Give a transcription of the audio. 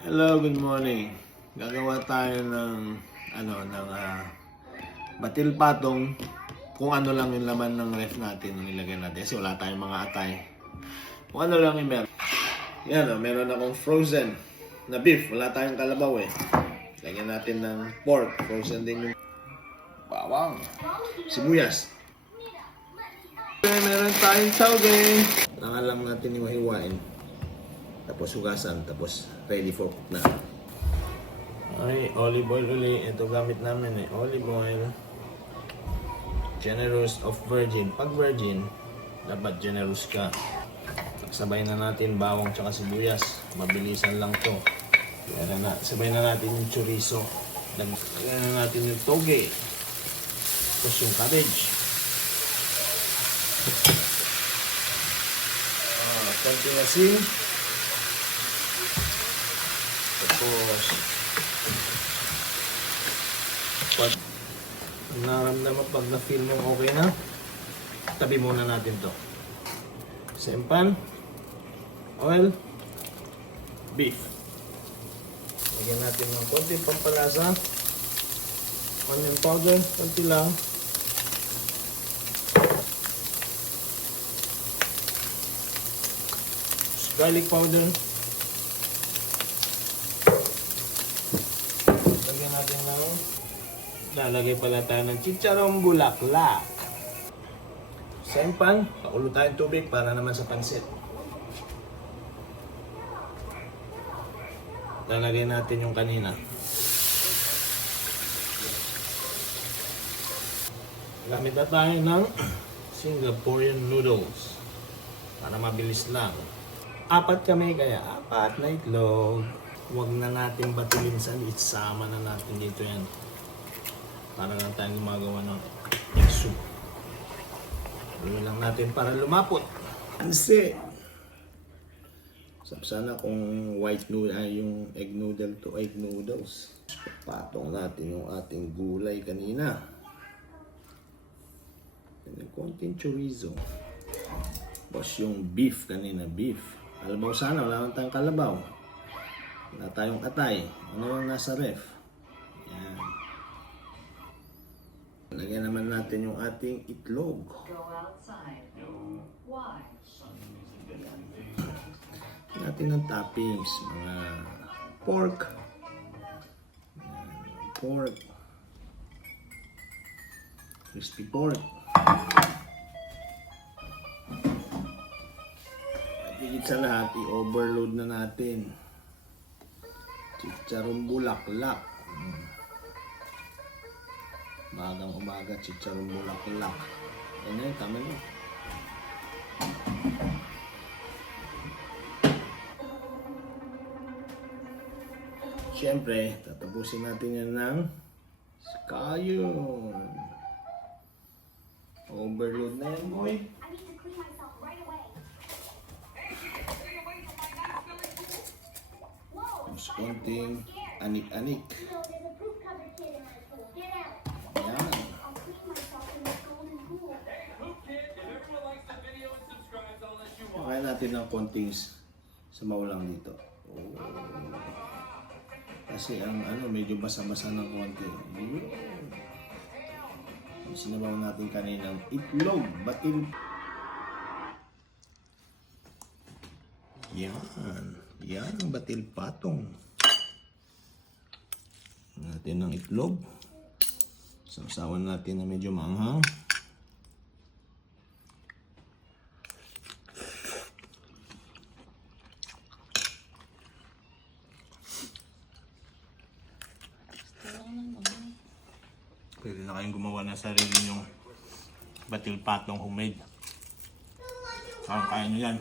Hello, good morning. Gagawa tayo ng batil patong kung ano lang yung laman ng ref natin yung nilagay natin kasi wala tayong mga atay. Kung ano lang yung meron. Yan, meron akong frozen na beef. Wala tayong kalabaw eh. Lagyan natin ng pork. Frozen din yung bawang. Sibuyas. Meron tayong tauge. Kailangan lang natin iwahiwain. Tapos hugasan, tapos ready for cook na. Ay, olive oil uli. Ito gamit namin eh. Olive oil. Generous of virgin. Pag virgin, dapat generous ka. Sabay na natin bawang tsaka sibuyas. Mabilisan lang to. Sabay na natin yung chorizo. Lagyan na natin yung toge. Tapos yung cabbage. Konting asin. Tapos, pag naramdaman pag na-feel mo okay na, tabi muna natin to. Same pan, oil, beef. Lagyan natin ng konting pampalasa, onion powder, konti lang. Garlic powder. Lalagay pala tayo ng chicharong bulaklak. Same pan, pakulo tayong tubig para naman sa pansit. Lalagay natin yung kanina. Gamit na tayo ng Singaporean noodles para mabilis lang. 4 kami kaya 4 na itlog. Huwag na natin batilin sa isama na natin dito yan. Para lang tayo gumagawa ng egg soup. Gawin lang natin para lumapot. Pansit! Sana kung white noodle ay yung egg noodle to egg noodles. Patong natin yung ating gulay kanina. And konting chorizo. Tapos yung beef kanina, beef. Kalabaw sana, wala naman tayong kalabaw. Wala tayong atay. Ano yung nasa ref? Yan. Lagyan naman natin yung ating itlog. Natin ng toppings. Mga pork. Pork. Crispy pork. Higit sa lahat, i-overload na natin. Chicharong bulaklak. Magang umaga, chicharong bulaklak. Yan yun, tama yun. Siyempre, tatapusin natin yan ng scallion. Overload na yan, boy. Mas konting anik-anik. Yan. Kaya natin ng konting samaw lang dito. Oh. Kasi ang medyo basa-basa ng konti. Sinabaw natin kaninang itlog, batil. Yan. Yan ang batil patong. Natin ng itlog. Sausawan natin na medyo maanghang. Pwede na kayong gumawa ng sarili nyong batil patong homemade. Kaya nyo yan.